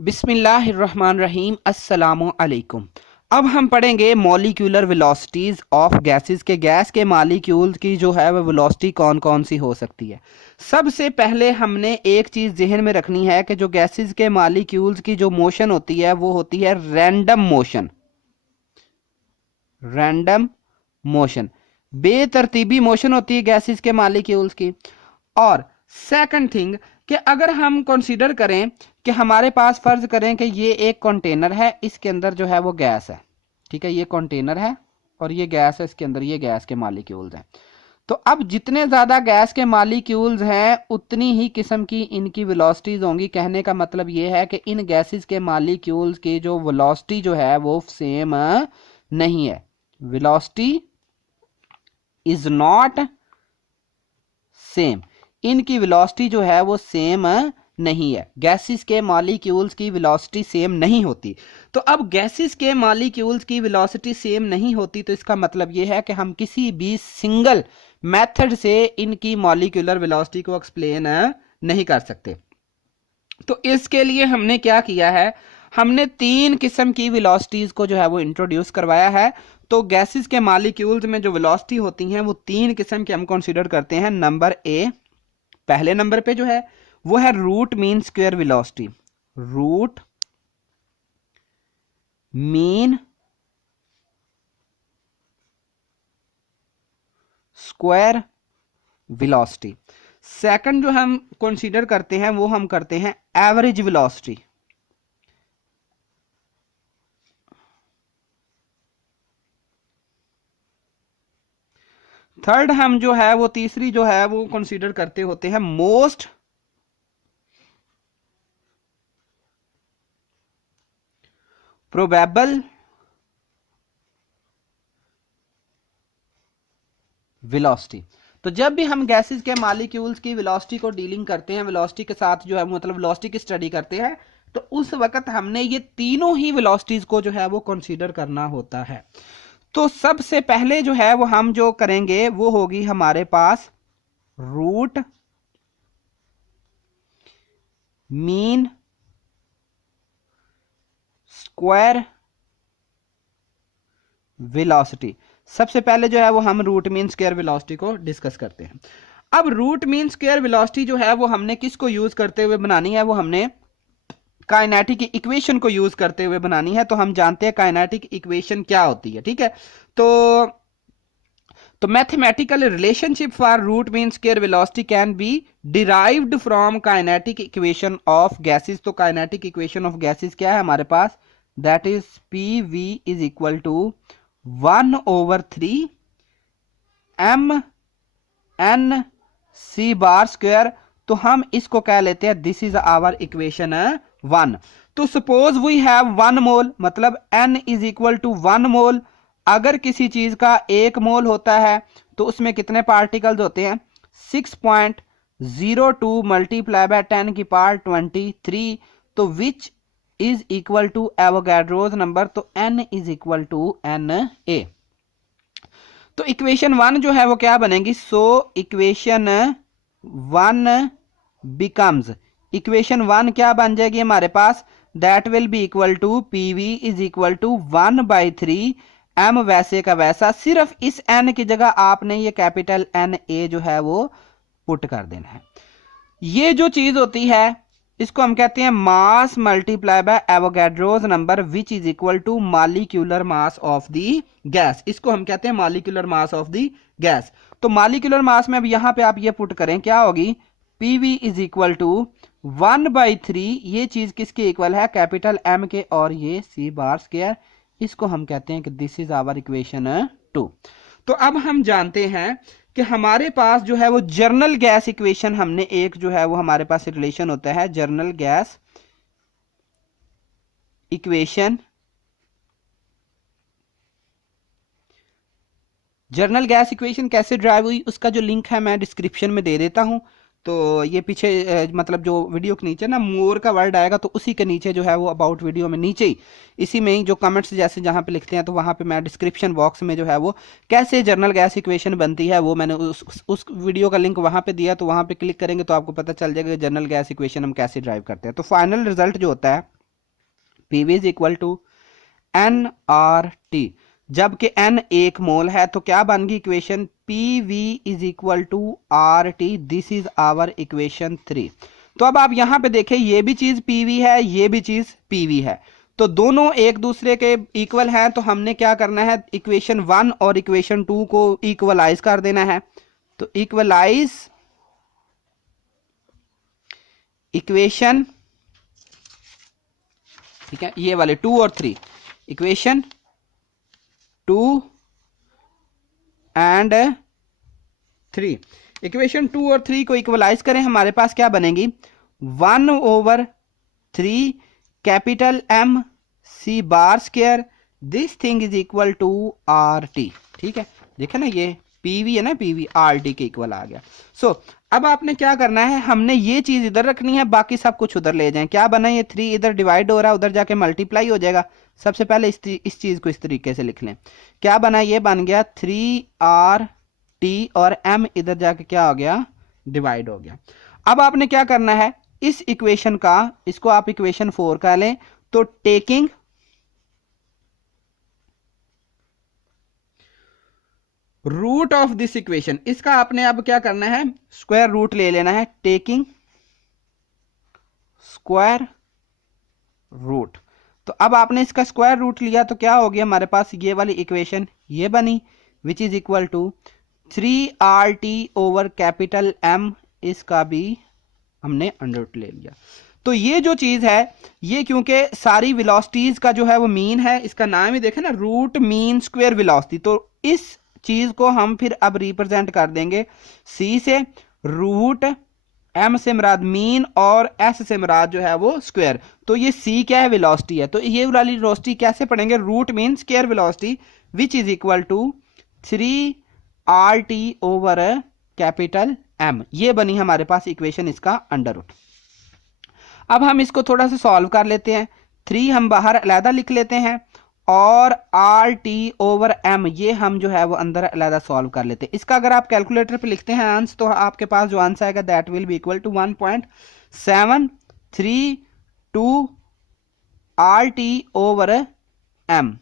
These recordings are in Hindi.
बिस्मिल्लाहिर्रहमानिर्रहीम अस्सलामु अलैकुम। अब हम पढ़ेंगे मॉलिक्यूलर वेलोसिटीज ऑफ गैसेस के गैस के मॉलिक्यूल्स की जो है वह वेलोसिटी कौन कौन सी हो सकती है। सबसे पहले हमने एक चीज़ जहन में रखनी है कि जो गैसेस के मॉलिक्यूल्स की जो मोशन होती है वो होती है रैंडम मोशन। रैंडम मोशन बेतरतीबी मोशन होती है गैसेस के मॉलिक्यूल्स की। और सेकंड थिंग कि अगर हम कंसीडर करें कि हमारे पास फर्ज करें कि ये एक कंटेनर है, इसके अंदर जो है वो गैस है, ठीक है, ये कंटेनर है और ये गैस है, इसके अंदर ये गैस के मॉलिक्यूल्स हैं। तो अब जितने ज़्यादा गैस के मॉलिक्यूल्स हैं उतनी ही किस्म की इनकी वेलोसिटीज होंगी। कहने का मतलब ये है कि इन गैसेस के मॉलिक्यूल्स की जो वेलोसिटी जो है वो सेम नहीं है। वेलोसिटी इज नॉट सेम, इनकी वेलोसिटी जो है वो सेम नहीं है। गैसेस के मॉलिक्यूल्स की वेलोसिटी सेम नहीं होती। तो अब गैसेस के मॉलिक्यूल्स की वेलोसिटी सेम नहीं होती तो इसका मतलब ये है कि हम किसी भी सिंगल मेथड से इनकी मॉलिक्यूलर वेलोसिटी को एक्सप्लेन नहीं कर सकते। तो इसके लिए हमने क्या किया है, हमने तीन किस्म की वेलोसिटीज को जो है वो इंट्रोड्यूस करवाया है। तो गैसेस के मॉलिक्यूल्स में जो वेलोसिटी होती हैं वो तीन किस्म के हम कंसीडर करते हैं। नंबर ए, पहले नंबर पे जो है वो है root mean square velocity. Root mean square velocity. Second जो हम कंसीडर करते हैं वो हम करते हैं एवरेज वेलोसिटी। थर्ड हम जो है वो तीसरी जो है वो कंसीडर करते होते हैं मोस्ट प्रोबेबल वेलोसिटी। तो जब भी हम गैसेस के मॉलिक्यूल्स की वेलोसिटी को डीलिंग करते हैं, वेलोसिटी के साथ जो है मतलब वेलोसिटी की स्टडी करते हैं, तो उस वक्त हमने ये तीनों ही वेलोसिटीज को जो है वो कंसीडर करना होता है। तो सबसे पहले जो है वो हम जो करेंगे वो होगी हमारे पास रूट मीन स्क्वायर वेलोसिटी। सबसे पहले जो है वो हम रूट मीन स्क्वायर वेलोसिटी को डिस्कस करते हैं। अब रूट मीन स्क्वायर वेलोसिटी जो है वो हमने किसको यूज करते हुए बनानी है, वो हमने काइनेटिक इक्वेशन को यूज करते हुए बनानी है। तो हम जानते हैं काइनेटिक इक्वेशन क्या होती है, ठीक है। तो mathematical relationship for root mean square velocity can be derived from kinetic equation of gases. तो काइनेटिक इक्वेशन ऑफ गैसेस क्या है हमारे पास, that is P V is equal to 1/3 M N C bar square. तो हम इसको कह लेते हैं दिस इज आवर इक्वेशन 1। तो सपोज वी हैव 1 मोल, मतलब n इज इक्वल टू 1 मोल। अगर किसी चीज का 1 मोल होता है तो उसमें कितने पार्टिकल्स होते हैं, 6.02 मल्टीप्लाई बाय 10 की पावर 23। तो which is equal to Avogadro's number. तो n is equal to Na। तो इक्वेशन 1 जो है वो क्या बनेगी, सो इक्वेशन 1 बिकम्स, इक्वेशन 1 क्या बन जाएगी हमारे पास, that will be equal to P V is equal to 1/3 M वैसे का वैसा। सिर्फ इस एन की जगह आपने ये कैपिटल एन ए जो है वो पुट कर देना है। ये जो चीज होती है इसको हम कहते हैं mass multiply by Avogadro's number which is equal to molecular mass of the gas. इसको हम कहते हैं molecular mass of the gas. तो मॉलिक्यूलर मास में अब यहां पे आप ये पुट करें, क्या होगी, पीवी इज इक्वल टू 1/3। ये चीज किसके इक्वल है, कैपिटल एम के, और ये सी बार स्क्वायर। इसको हम कहते हैं कि दिस इज आवर इक्वेशन 2। तो अब हम जानते हैं कि हमारे पास जो है वो जर्नल गैस इक्वेशन, हमने एक जो है वो हमारे पास रिलेशन होता है journal gas equation. Journal gas equation कैसे ड्राइव हुई उसका जो लिंक है मैं डिस्क्रिप्शन में दे देता हूं। तो ये पीछे मतलब जो वीडियो के नीचे ना मोर का वर्ड आएगा तो उसी के नीचे जो है वो अबाउट वीडियो में नीचे ही इसी में ही जो कमेंट्स जैसे जहां पे लिखते हैं तो वहां पे मैं डिस्क्रिप्शन बॉक्स में जो है वो कैसे जर्नल गैस इक्वेशन बनती है वो मैंने उस वीडियो का लिंक वहां पे दिया। तो वहां पे क्लिक करेंगे तो आपको पता चल जाएगा जर्नल गैस इक्वेशन हम कैसे ड्राइव करते हैं। तो फाइनल रिजल्ट जो होता है PV is equal to N R T, जबकि एन 1 मोल है तो क्या बन गई equation, PV is equal to R T. This is our equation 3। तो अब आप यहां पे देखें, ये भी चीज पीवी है, ये भी चीज पीवी है, तो दोनों एक दूसरे के इक्वल हैं। तो हमने क्या करना है, इक्वेशन 1 और इक्वेशन 2 को इक्वलाइज कर देना है। तो इक्वलाइज इक्वेशन, ठीक है, ये वाले 2 और 3, इक्वेशन 2 एंड 3, इक्वेशन 2 और 3 को इक्वलाइज करें, हमारे पास क्या बनेगी, 1/3 capital M C bar square, this thing is equal to R T. ठीक है, देखे ना, ये पीवी है ना, पीवी आर टी के इक्वल आ गया। सो अब आपने क्या करना है, हमने ये चीज इधर रखनी है, बाकी सब कुछ उधर ले जाएं। क्या बना, ये 3 इधर डिवाइड हो रहा है, उधर जाके मल्टीप्लाई हो जाएगा। सबसे पहले इस चीज को इस तरीके से लिख लें। क्या बना, ये बन गया 3r t और m इधर जाके क्या हो गया, डिवाइड हो गया। अब आपने क्या करना है, इस इक्वेशन का, इसको आप इक्वेशन 4 का लें, तो taking root of this equation, इसका आपने अब क्या करना है, स्क्वायर रूट ले लेना है। टेकिंग स्क्वायर रूट, तो अब आपने इसका स्क्वायर रूट लिया तो क्या हो गया हमारे पास, ये वाली इक्वेशन ये बनी, which is equal to 3RT over capital M, इसका भी हमने अंडर रूट ले लिया। तो ये जो चीज है, ये क्योंकि सारी वेलोसिटीज का जो है वो मीन है, इसका नाम ही देखें ना, रूट मीन स्क्वायर वेलोसिटी, तो इस चीज को हम फिर अब रिप्रेजेंट कर देंगे C से, रूट M से मुराद मीन और S से मुराद जो है वो स्क्वायर। तो ये C क्या है, वेलोसिटी है, तो ये वाली वेलोसिटी कैसे पढ़ेंगे, root mean square velocity, which is equal to 3RT over capital M। ये बनी हमारे पास इक्वेशन इसका अंडर रूट। अब हम इसको थोड़ा सा सॉल्व कर लेते हैं। 3 हम बाहर अलहदा लिख लेते हैं और RT ओवर M ये हम जो है वो अंदर अलहदा सॉल्व कर लेते हैं। इसका अगर आप कैलकुलेटर पे लिखते हैं आंसर, तो आपके पास जो आंसर आएगा that will be equal to 1.732 RT over M।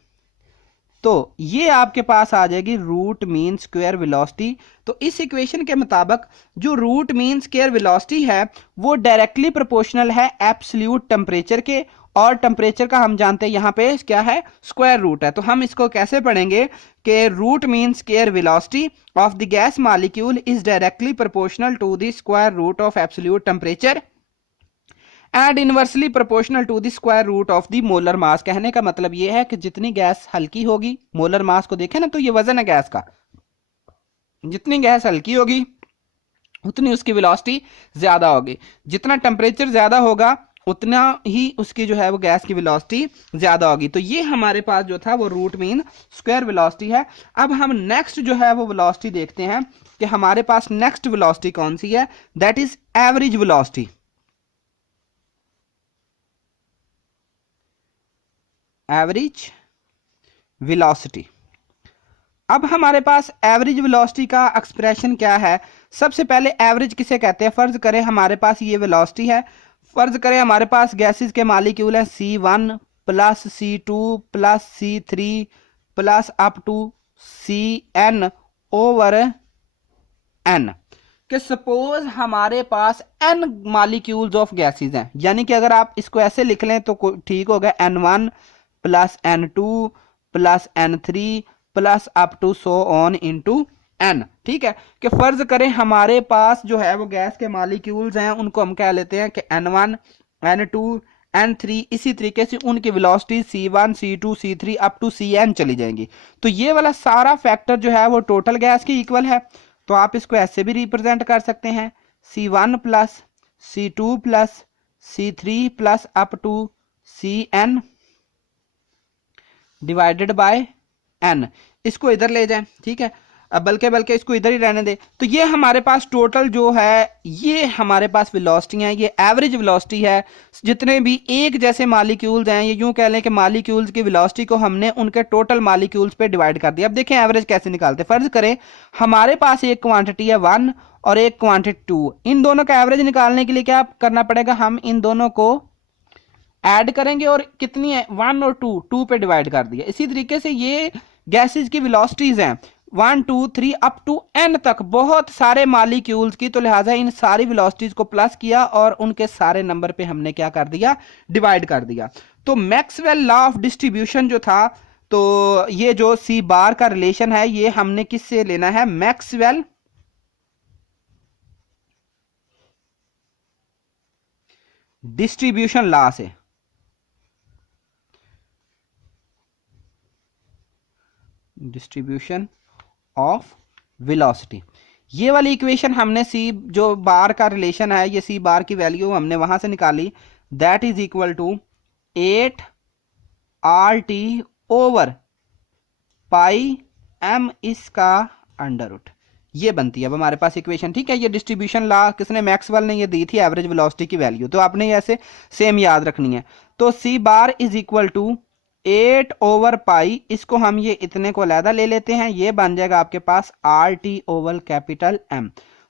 तो ये आपके पास आ जाएगी रूट मीन स्क्वायर वेलोसिटी। तो इस इक्वेशन के मुताबिक जो रूट मीन स्क्वायर वेलोसिटी है वो डायरेक्टली प्रोपोर्शनल है एब्सोल्यूट टेम्परेचर के, और टेम्परेचर का हम जानते हैं यहाँ पे क्या है, स्क्वायर रूट है। तो हम इसको कैसे पढ़ेंगे कि root mean square velocity of the gas molecule is directly proportional to the square root of absolute temperature and inversely proportional to the square root of the molar mass. कहने का मतलब यह है कि जितनी गैस हल्की होगी, मोलर मास को देखें ना, तो ये वजन है गैस का, जितनी गैस हल्की होगी उतनी उसकी वेलोसिटी ज्यादा होगी, जितना टेम्परेचर ज्यादा होगा उतना ही उसकी जो है वो गैस की वेलोसिटी ज्यादा होगी। तो ये हमारे पास जो था वो रूट मीन स्क्वायर वेलोसिटी है। अब हम नेक्स्ट जो है वो वेलोसिटी देखते हैं कि हमारे पास नेक्स्ट वेलोसिटी कौन सी है, that is average velocity. Average velocity. अब हमारे पास एवरेज वेलोसिटी का एक्सप्रेशन क्या है, सबसे पहले एवरेज किसे कहते हैं, फर्ज करें हमारे पास ये वेलोसिटी है, फर्ज करें हमारे पास गैसेस के मॉलिक्यूल है C1 plus C2 plus C3 plus up to Cn over n, कि सपोज हमारे पास n मॉलिक्यूल्स ऑफ गैसेस हैं, यानी कि अगर आप इसको ऐसे लिख लें तो ठीक होगा, N1 plus N2 plus N3 plus up to so on into N। ठीक है, कि फर्ज करें हमारे पास जो है वो गैस के मॉलिक्यूल्स हैं, उनको हम कह लेते हैं कि N1 N2 N3, इसी तरीके से उनकी velocity C1 C2 C3 up to Cn चली जाएंगी। तो ये वाला सारा फैक्टर जो है वो टोटल गैस के इक्वल है। तो आप इसको ऐसे भी रिप्रेजेंट कर सकते हैं, C1 plus C2 plus C3 plus up to Cn divided by n। इसको इधर ले जाएं, ठीक है, अब बल्कि इसको इधर ही रहने दे। तो ये हमारे पास टोटल जो है, ये हमारे पास वेलोसिटी है, ये एवरेज वेलोसिटी है। जितने भी एक जैसे मॉलिक्यूल्स हैं, ये यूं कह लें कि मॉलिक्यूल्स की वेलोसिटी को हमने उनके टोटल मॉलिक्यूल्स पे डिवाइड कर दिया। अब देखें एवरेज कैसे निकालते हैं। फर्ज करें हमारे पास एक क्वांटिटी है 1 और एक क्वांटिटी 2, इन दोनों का एवरेज निकालने के लिए क्या करना पड़ेगा, हम इन दोनों को ऐड करेंगे और कितनी है 1 और 2, 2 पे डिवाइड कर दिया। इसी तरीके से ये गैसेज की वेलोसिटीज हैं 1 2 3 अप टू n तक, बहुत सारे मालिक्यूल्स की, तो लिहाजा इन सारी वेलोसिटीज को प्लस किया और उनके सारे नंबर पे हमने क्या कर दिया, डिवाइड कर दिया। तो मैक्सवेल लॉ ऑफ डिस्ट्रीब्यूशन जो था, तो ये जो सी बार का रिलेशन है ये हमने किससे लेना है, मैक्सवेल डिस्ट्रीब्यूशन लॉ से। डिस्ट्रीब्यूशन ऑफ वेलोसिटी, ये वाली इक्वेशन हमने सी जो बार का रिलेशन है, ये सी बार की वैल्यू हमने वहां से निकाली, that is equal to 8 R T over pi M इसका अंडर रूट, ये बनती है अब हमारे पास इक्वेशन। ठीक है, ये डिस्ट्रीब्यूशन लॉ किसने, मैक्सवेल ने ये दी थी एवरेज वेलोसिटी की वैल्यू, तो आपने ये ऐसे सेम याद रखनी है। तो C bar is equal to 8 over pi, इसको हम ये इतने को अलहदा ले लेते हैं, ये बन जाएगा आपके पास R T over capital M.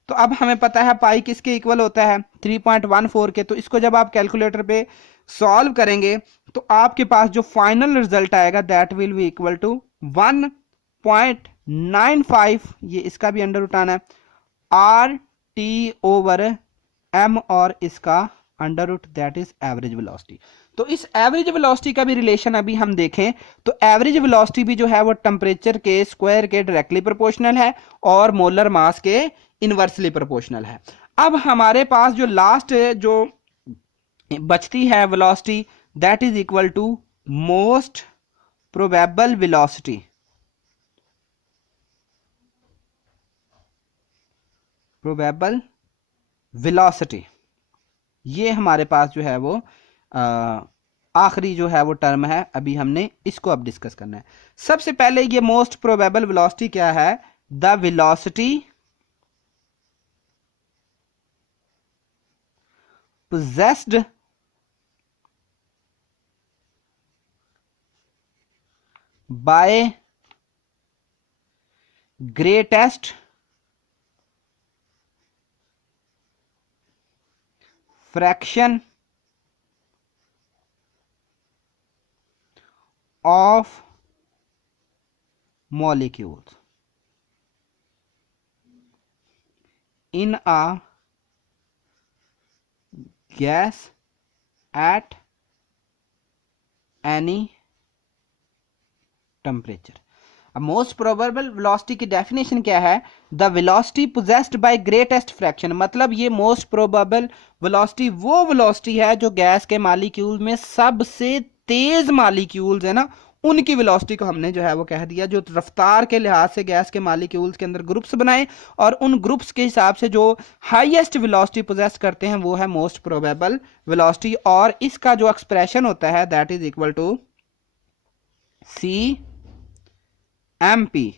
तो अब हमें पता है पाई किसके इक्वल होता है, 3.14 के। तो इसको जब आप कैलकुलेटर पे सॉल्व करेंगे तो आपके पास जो फाइनल रिजल्ट आएगा that will be equal to 1.95, ये इसका भी अंडर उठाना है, आर टी ओवर एम और इसका under root, that is average velocity. तो इस एवरेज वेलोसिटी का भी रिलेशन अभी हम देखें तो एवरेज वेलोसिटी भी जो है वो टेम्परेचर के स्क्वायर के डायरेक्टली प्रोपोर्शनल है और मोलर मास के इनवर्सली प्रोपोर्शनल है। अब हमारे पास जो लास्ट जो बचती है velocity, that is equal to most probable velocity. Probable velocity, ये हमारे पास जो है वो आखिरी जो है वो टर्म है, अभी हमने इसको अब डिस्कस करना है। सबसे पहले ये मोस्ट प्रोबेबल वेलोसिटी क्या है, the velocity possessed by greatest fraction of molecules in a gas at any temperature. अब मोस्ट प्रोबेबल वेलोसिटी की डेफिनेशन क्या है, the velocity possessed by greatest fraction, मतलब ये मोस्ट प्रोबेबल वेलोसिटी वो वेलोसिटी है जो गैस के मालिक्यूल में सबसे तेज मालिक्यूल्स है ना, उनकी वेलोसिटी को हमने जो है वो कह दिया, जो रफ्तार के लिहाज से गैस के मालिक्यूल्स के अंदर ग्रुप्स बनाए और उन ग्रुप्स के हिसाब से जो हाईएस्ट वेलोसिटी पोजेस करते हैं वो है मोस्ट प्रोबेबल वेलोसिटी। और इसका जो एक्सप्रेशन होता है that is equal to C M P,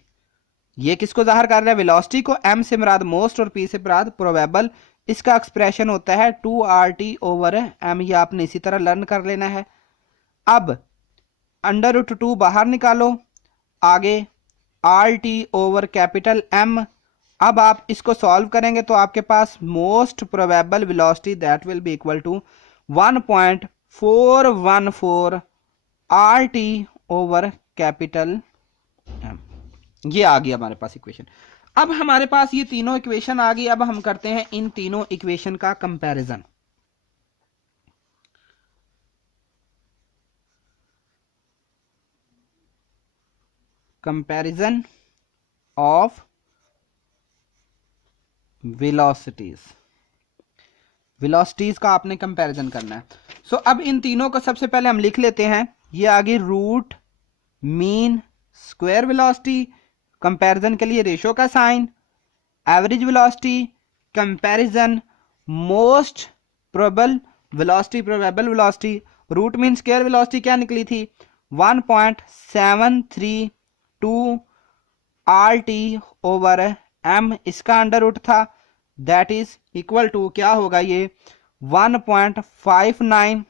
ये किसको जाहिर कर रहा है, वेलोसिटी को, एम से मुराद मोस्ट और पी से मुराद प्रोबेबल। इसका एक्सप्रेशन होता है 2RT ओवर एम, ये आपने इसी तरह लर्न कर लेना है। अब अंडर रूट 2 बाहर निकालो, आगे RT ओवर कैपिटल एम। अब आप इसको सॉल्व करेंगे तो आपके पास most probable velocity that will be equal to 1.414 RT over capital M. ये आ गया हमारे पास इक्वेशन। अब हमारे पास ये तीनों इक्वेशन आ गई, अब हम करते हैं इन तीनों इक्वेशन का comparison. Comparison of velocities, velocities का आपने कंपैरिजन करना है। सो अब इन तीनों को सबसे पहले हम लिख लेते हैं, ये आ गई root mean square velocity, comparison के लिए रेशो का sign, average velocity, comparison, most probable velocity, probable velocity, root mean square velocity क्या निकली थी 1.732 RT ओवर एम, इसका अंडर रूट था, दैट इज इक्वल टू क्या होगा ये 1.59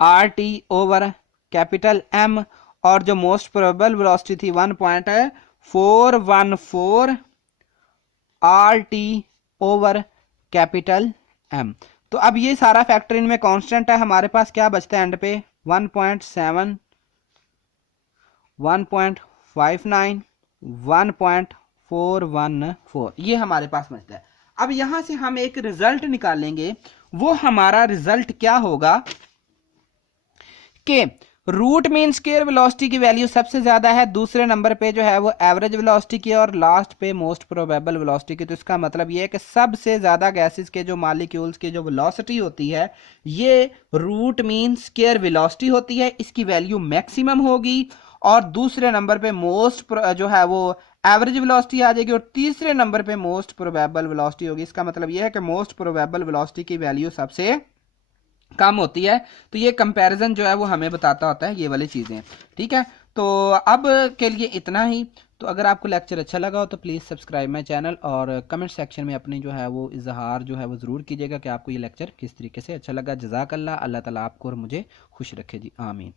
RT ओवर कैपिटल एम, और जो मोस्ट प्रोबेबल वेलोसिटी थी 1.414 RT ओवर कैपिटल एम। तो अब ये सारा फैक्टर इनमें कांस्टेंट है, हमारे पास क्या बचता है एंड पे 1.7, 1.59, 1.414, ये हमारे पास बचता है। अब यहां से हम एक रिजल्ट निकालेंगे, वो हमारा रिजल्ट क्या होगा कि रूट मीन स्क्वायर वेलोसिटी की वैल्यू सबसे ज्यादा है, दूसरे नंबर पे जो है वो एवरेज वेलोसिटी की, और लास्ट पे मोस्ट प्रोबेबल वेलोसिटी की। तो इसका मतलब ये है कि सबसे ज्यादा गैसेस के जो मालिक्यूल्स की जो वेलोसिटी होती है ये रूट मीन स्क्वायर वेलोसिटी होती है, इसकी वैल्यू मैक्सिमम होगी। और दूसरे नंबर पे मोस्ट जो है वो एवरेज वेलोसिटी आ जाएगी, और तीसरे नंबर पे मोस्ट प्रोबेबल वेलोसिटी होगी। इसका मतलब ये है कि मोस्ट प्रोबेबल वेलोसिटी की वैल्यू सबसे कम होती है। तो ये कंपैरिजन जो है वो हमें बताता होता है ये वाली चीज़ें। ठीक है, तो अब के लिए इतना ही। तो अगर आपको लेक्चर अच्छा लगा हो तो प्लीज़ सब्सक्राइब माई चैनल, और कमेंट सेक्शन में अपनी जो है वो इजहार जो है वो ज़रूर कीजिएगा कि आपको ये लेक्चर किस तरीके से अच्छा लगा। जज़ाकल्लाह, अल्लाह ताला आपको और मुझे खुश रखे जी, आमीन।